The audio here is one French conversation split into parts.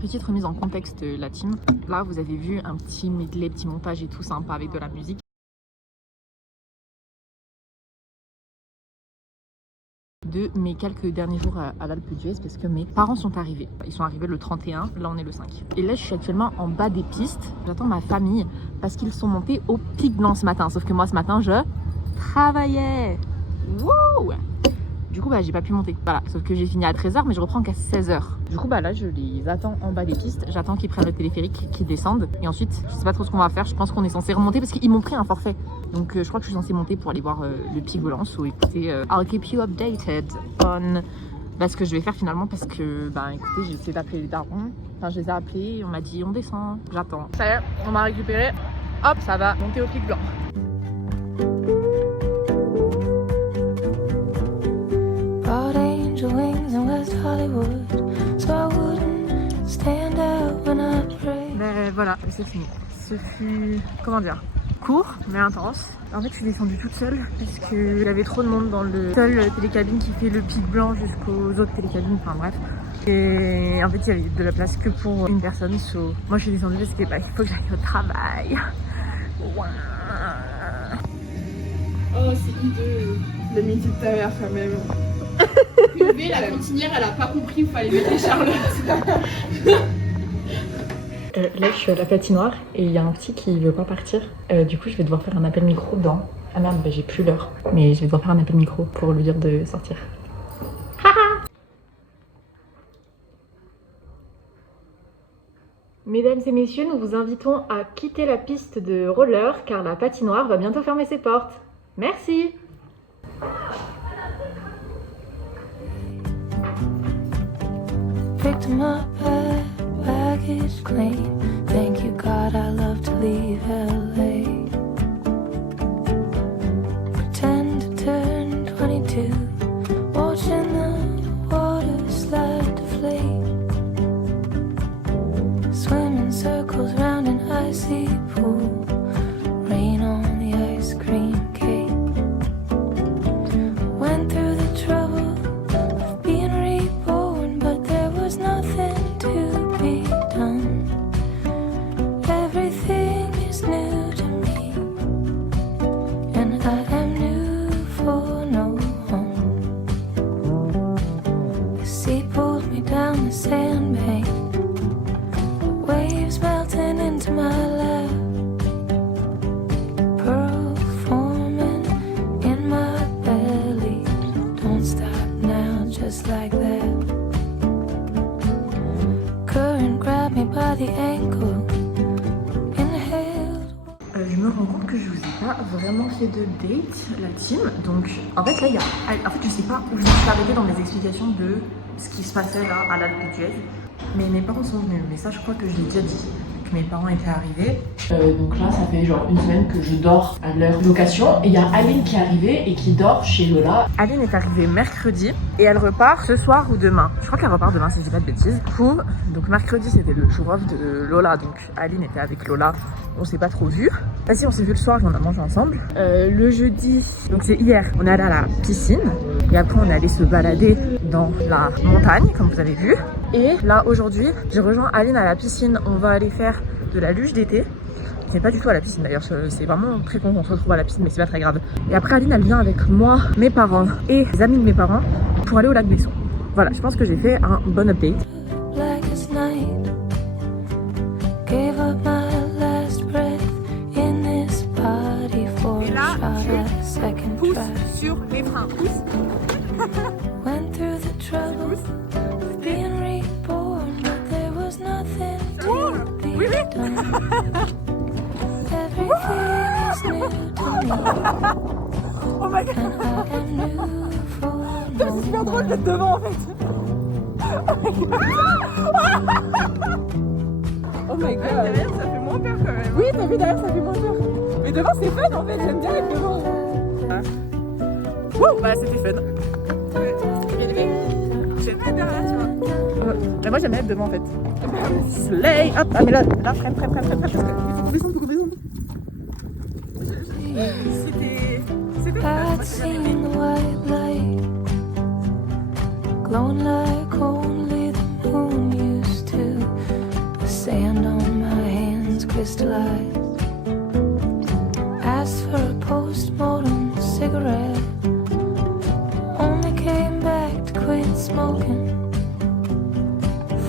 Petite remise en contexte la team. Là vous avez vu un petit medley, petit montage et tout sympa avec de la musique. De mes quelques derniers jours à l'Alpe d'Huez parce que mes parents sont arrivés. Ils sont arrivés le 31, là on est le 5. Et là je suis actuellement en bas des pistes. J'attends ma famille parce qu'ils sont montés au Pic Blanc ce matin. Sauf que moi ce matin je travaillais. Wouh! Du coup j'ai pas pu monter. Voilà, sauf que j'ai fini à 13h mais je reprends qu'à 16h. Du coup là je les attends en bas des pistes. J'attends qu'ils prennent le téléphérique, qu'ils descendent. Et ensuite je sais pas trop ce qu'on va faire. Je pense qu'on est censé remonter parce qu'ils m'ont pris un forfait. Donc je crois que je suis censée monter pour aller voir le Pic Blanc. Ou écoutez, I'll keep you updated on ce que je vais faire finalement parce que écoutez j'ai essayé d'appeler les darons. Enfin je les ai appelés, on m'a dit on descend. J'attends. Ça y est, on m'a récupéré. Hop, ça va monter au Pic Blanc. Mais voilà, c'est fini. Ce fut, comment dire, court mais intense. En fait je suis descendue toute seule parce qu'il y avait trop de monde dans le seul télécabine qui fait le Pic Blanc jusqu'aux autres télécabines, enfin bref. Et en fait il y avait de la place que pour une personne, so moi je suis descendue parce qu'il faut que j'aille au travail. Ouah. Oh c'est hideux. Le midi de ta mère quand même. UV, la cantinière, elle a pas compris où fallait mettre les Charlotte. Là je suis à la patinoire et il y a un petit qui veut pas partir. Du coup je vais devoir faire un appel micro dans... Ah merde, j'ai plus l'heure. Mais je vais devoir faire un appel micro pour lui dire de sortir. Mesdames et messieurs, nous vous invitons à quitter la piste de roller car la patinoire va bientôt fermer ses portes. Merci. Picked my baggage clean. Thank you God I love to leave LA. Pretend to turn 22. Watching the water slide deflate. Swim in circles round an icy pool. Rain on the ice cream cake. Went through the trouble of being reborn, but there was nothing to be done. Everything is new to me, and I am new for no home. The sea pulled me down the sandbank, the waves melting into my lap, pearl forming in my belly. Don't stop now, just like that. Current grabbed me by the ankle. Je me rends compte que je vous ai pas vraiment fait de date, la team. Donc en fait là je sais pas où je me suis arrêtée dans mes explications de ce qui se passait là à l'Alpe d'Huez. Mais mes parents sont venus, mais ça je crois que je l'ai déjà dit. Que mes parents étaient arrivés. Donc là ça fait genre une semaine que je dors à leur location. Et il y a Aline qui est arrivée et qui dort chez Lola. Aline est arrivée mercredi et elle repart ce soir ou demain. Je crois qu'elle repart demain si je dis pas de bêtises. Du coup, donc mercredi c'était le jour off de Lola. Donc Aline était avec Lola. On s'est pas trop vu. Ah si, on s'est vu le soir et on a mangé ensemble. Le jeudi, donc c'est hier, on est allé à la piscine. Et après on est allé se balader dans la montagne comme vous avez vu. Et là aujourd'hui, j'ai rejoint Aline à la piscine. On va aller faire de la luge d'été. C'est pas du tout à la piscine d'ailleurs, c'est vraiment très con qu'on se retrouve à la piscine, mais c'est pas très grave. Et après Aline elle vient avec moi, mes parents et les amis de mes parents pour aller au lac Besson. Voilà, je pense que j'ai fait un bon update. Et là, je pousse sur mes freins. Pousse. Oui, oui. Oh my god. C'est super drôle d'être devant en fait. Oh my god. Derrière ça fait moins peur quand même. Oui t'as vu derrière ça fait moins peur. Mais devant c'est fun en fait, j'aime bien être devant. Wouh, bah c'était fun. J'aime bien derrière tu vois. Mais moi j'aime bien être devant en fait. Slay. Hop, ah mais là freine parce que il faut qu'on descende, C'était I'd seen the white light glowing like only the moon used to. sand on my hands crystallized. Asked for a post-mortem cigarette. Only came back to quit smoking.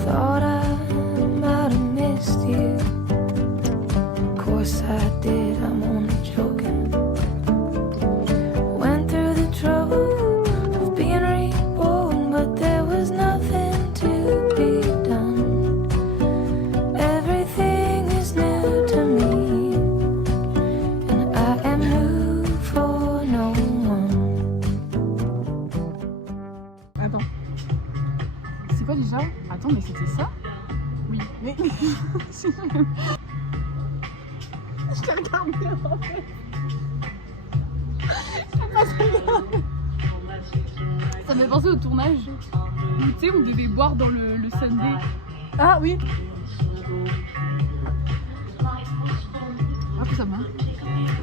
Thought I might have missed you. Of course I did, I'm only joking. Went through the trouble of being reborn, but there was nothing to be done. Everything is new to me, and I am new for no one. Attends. C'est quoi déjà? Attends, mais c'était ça? Oui. Mais. Je t'ai regardé en fait. Ça me fait penser au tournage où tu sais on devait boire dans le Sunday. Ah oui. Ah ça va.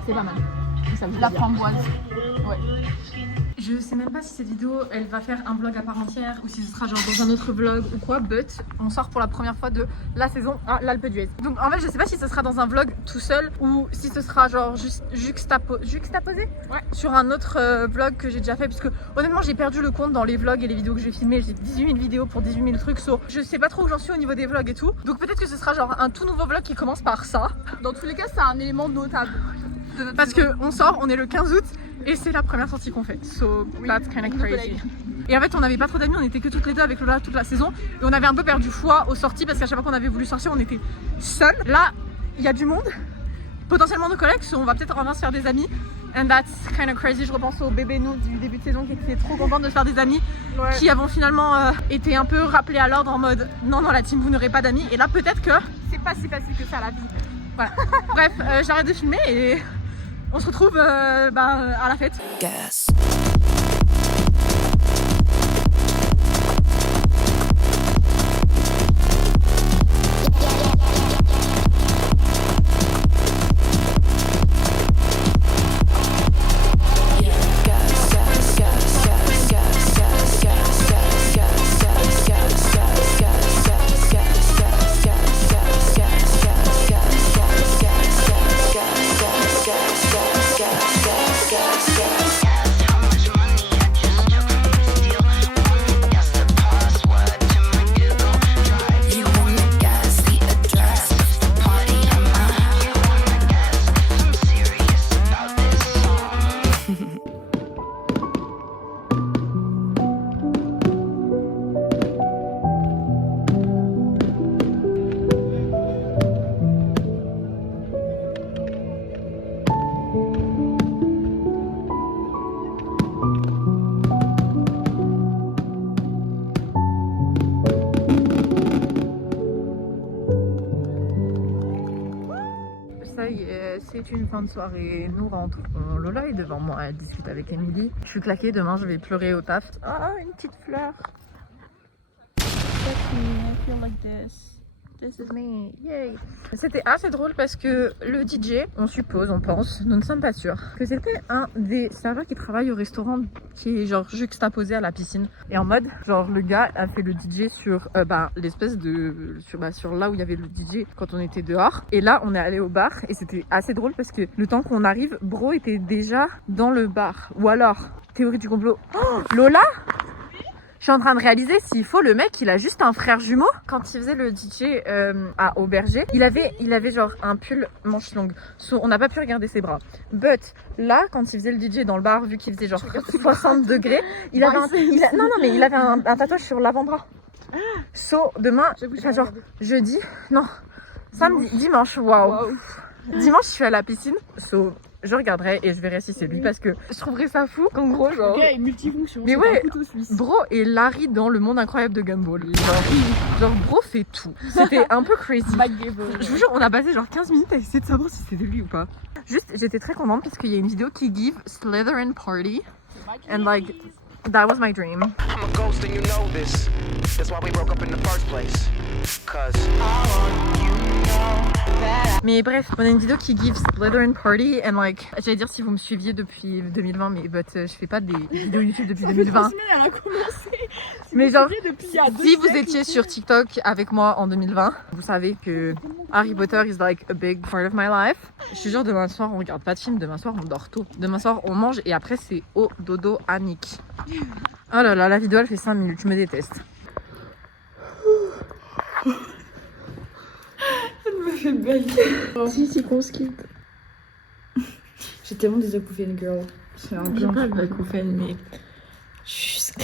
C'est pas mal. La framboise. Ouais. Je sais même pas si cette vidéo elle va faire un vlog à part entière ou si ce sera genre dans un autre vlog ou quoi, but on sort pour la première fois de la saison à l'Alpe d'Huez. Donc en fait je sais pas si ce sera dans un vlog tout seul ou si ce sera genre juste juxtaposé sur un autre vlog que j'ai déjà fait, parce que honnêtement j'ai perdu le compte dans les vlogs et les vidéos que j'ai filmées. J'ai 18 000 vidéos pour 18 000 trucs, so je sais pas trop où j'en suis au niveau des vlogs et tout. Donc peut-être que ce sera genre un tout nouveau vlog qui commence par ça. Dans tous les cas c'est un élément notable. Parce que on sort, on est le 15 août et c'est la première sortie qu'on fait. So that's kind of crazy. Et en fait on n'avait pas trop d'amis, on était que toutes les deux avec Lola toute la saison. Et on avait un peu perdu foi aux sorties parce qu'à chaque fois qu'on avait voulu sortir on était seuls. Là il y a du monde, potentiellement nos collègues, so on va peut-être enfin se faire des amis. And that's kind of crazy. Je repense aux bébés nous du début de saison qui étaient trop contents de se faire des amis, qui avons finalement été un peu rappelés à l'ordre en mode non la team vous n'aurez pas d'amis. Et là peut-être que C'est pas si facile que ça la vie. voilà. Bref, j'arrête de filmer et on se retrouve à la fête. Gas. Ça y est, c'est une fin de soirée, nous rentrons. Lola est devant moi, elle discute avec Emily. Je suis claquée, demain je vais pleurer au taf. Ah, une petite fleur. That's me, I feel like this. This is me, yay! C'était assez drôle parce que le DJ, on suppose, on pense, nous ne sommes pas sûrs, que c'était un des serveurs qui travaille au restaurant qui est genre juxtaposé à la piscine. Et en mode, genre le gars a fait le DJ sur l'espèce de... sur là où il y avait le DJ quand on était dehors. Et là, on est allé au bar et c'était assez drôle parce que le temps qu'on arrive, Bro était déjà dans le bar. Ou alors, théorie du complot. Oh, Lola? Je suis en train de réaliser s'il faut, le mec il a juste un frère jumeau. Quand il faisait le DJ à Auberger, il avait genre un pull manche longue, so, on n'a pas pu regarder ses bras. But là quand il faisait le DJ dans le bar, vu qu'il faisait genre 60 degrés, il avait un tatouage sur l'avant-bras. So demain, enfin, genre jeudi, non, samedi, dimanche, waouh. Dimanche je suis à la piscine, so je regarderai et je verrai si c'est lui parce que je trouverais ça fou qu'en gros genre... Le gars est multifonction, mais c'est ouais, un couteau suisse. Bro et Larry dans le monde incroyable de Gumball. Genre Bro fait tout. C'était un peu crazy. Je vous jure, on a passé genre 15 minutes à essayer de savoir si c'était lui ou pas. Juste, j'étais très contente parce qu'il y a une vidéo qui give Slytherin Party. And like, that was my dream. I'm a ghost and you know this. That's why we broke up in the first place. Cause Mais bref, on a une vidéo qui give Slytherin Party and like, j'allais dire si vous me suiviez depuis 2020, mais je fais pas des vidéos YouTube depuis 2020. Elle a commencé. Mais genre, depuis il y a 2 si vous étiez sur TikTok avec moi en 2020, vous savez que Harry Potter is like a big part of my life. Je te jure, demain soir, on regarde pas de film, demain soir, on dort tôt. Demain soir, on mange et après, c'est au dodo à Nick. Oh là là, la vidéo, elle fait 5 minutes, je me déteste. Elle me fait belle. Si, qu'on se quitte. J'ai tellement des acouphènes, girl. C'est un peu pas d'acouphènes, mais... Juste...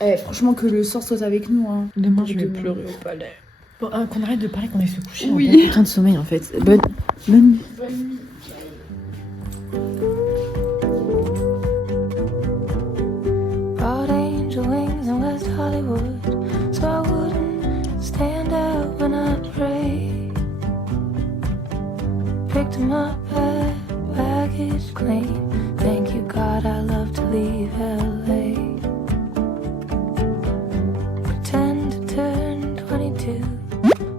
Eh, franchement, que le sort soit avec nous, hein. Demain, je vais pleurer au palais. Bon, qu'on arrête de parler, qu'on aille se coucher. Oui. On a putain de sommeil, en fait. Bonne nuit. Bonne nuit. Bought angel wings in West Hollywood, so I wouldn't stand out when I prayed. Picked my baggage clean. Thank you, God, I love to leave LA. Pretend to turn 22.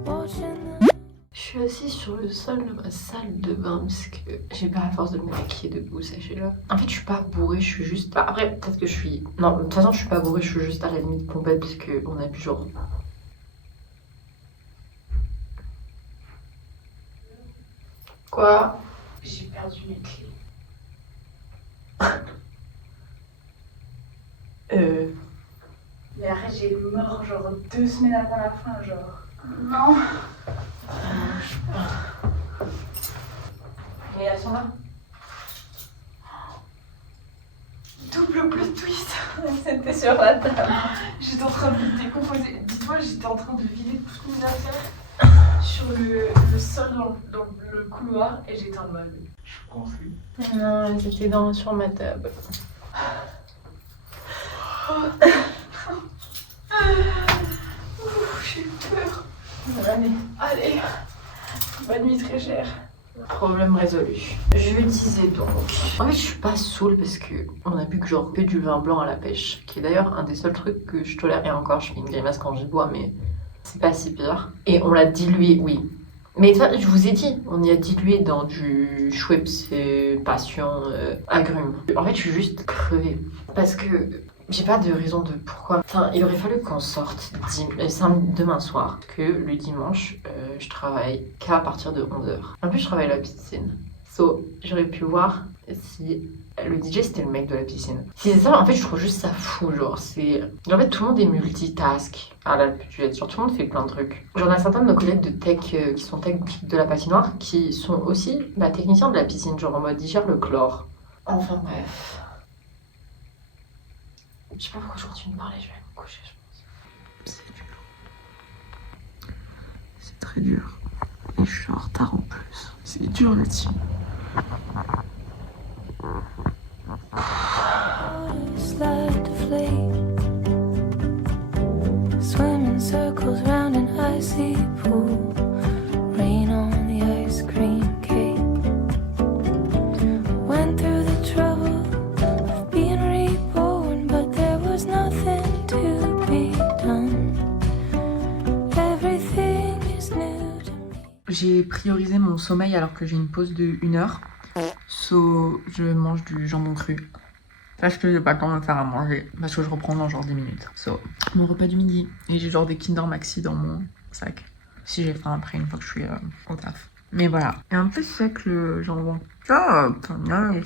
Watching the... Je suis assise sur le sol de ma salle de bain parce que j'ai pas la force de me maquiller debout, sachez-le. En fait, je suis pas bourrée, je suis juste... Bah, après, peut-être que je suis... Non, de toute façon, je suis pas bourrée, je suis juste à la limite pompette parce qu'on a bu genre... Quoi? J'ai perdu mes clés. Mais arrête, j'ai mort genre 2 semaines avant la fin, genre. Non. Mais elles sont là. Double plot twist. C'était sur la table. J'étais en train de décomposer. Dis-toi, j'étais en train de vider tout ce qu'on a à faire sur le sol dans le couloir et j'étais en mode. Je confus. Non, elles étaient sur ma table. J'ai peur. Allez. Bonne nuit très chère. Problème résolu. Je disais donc. En fait, je suis pas saoule parce que on a bu que genre que du vin blanc à la pêche, qui est d'ailleurs un des seuls trucs que je tolère. Et encore, je fais une grimace quand j'y bois, mais c'est pas si pire. Et on l'a dilué, oui. Mais je vous ai dit, on y a dilué dans du Schweppes Passion agrumes. En fait, je suis juste crevée parce que j'ai pas de raison de pourquoi. Enfin, il aurait fallu qu'on sorte demain soir, que le dimanche, je travaille qu'à partir de 11h. En plus, je travaille à la piscine. So, j'aurais pu voir si le DJ c'était le mec de la piscine. Si c'est ça, en fait, je trouve juste ça fou. Genre, c'est. En fait, tout le monde est multitask à l'Alpe d'Huez. Genre, tout le monde fait plein de trucs. J'en ai certains de nos collègues de tech qui sont tech de la patinoire qui sont aussi techniciens de la piscine. Genre, en mode, ils gèrent le chlore. Enfin, bref. Je sais pas pourquoi je continue de parler, je vais me coucher, je pense. C'est dur. C'est très dur. Et je suis en retard en plus. C'est dur le team. Slide to flake. Swim in circles round an icy pool. Rain on the ice cream cake. Went through the trouble of being reborn, but there was nothing to be done. Everything is new to me. J'ai priorisé mon sommeil alors que j'ai une pause de 1 heure. So, je mange du jambon cru. Parce que j'ai pas le temps de me faire à manger. Parce que je reprends dans genre 10 minutes. So, mon repas du midi. Et j'ai genre des Kinder Maxi dans mon sac. Si j'ai faim après, une fois que je suis au taf. Mais voilà. Et un peu sec le jambon. Ah, nice.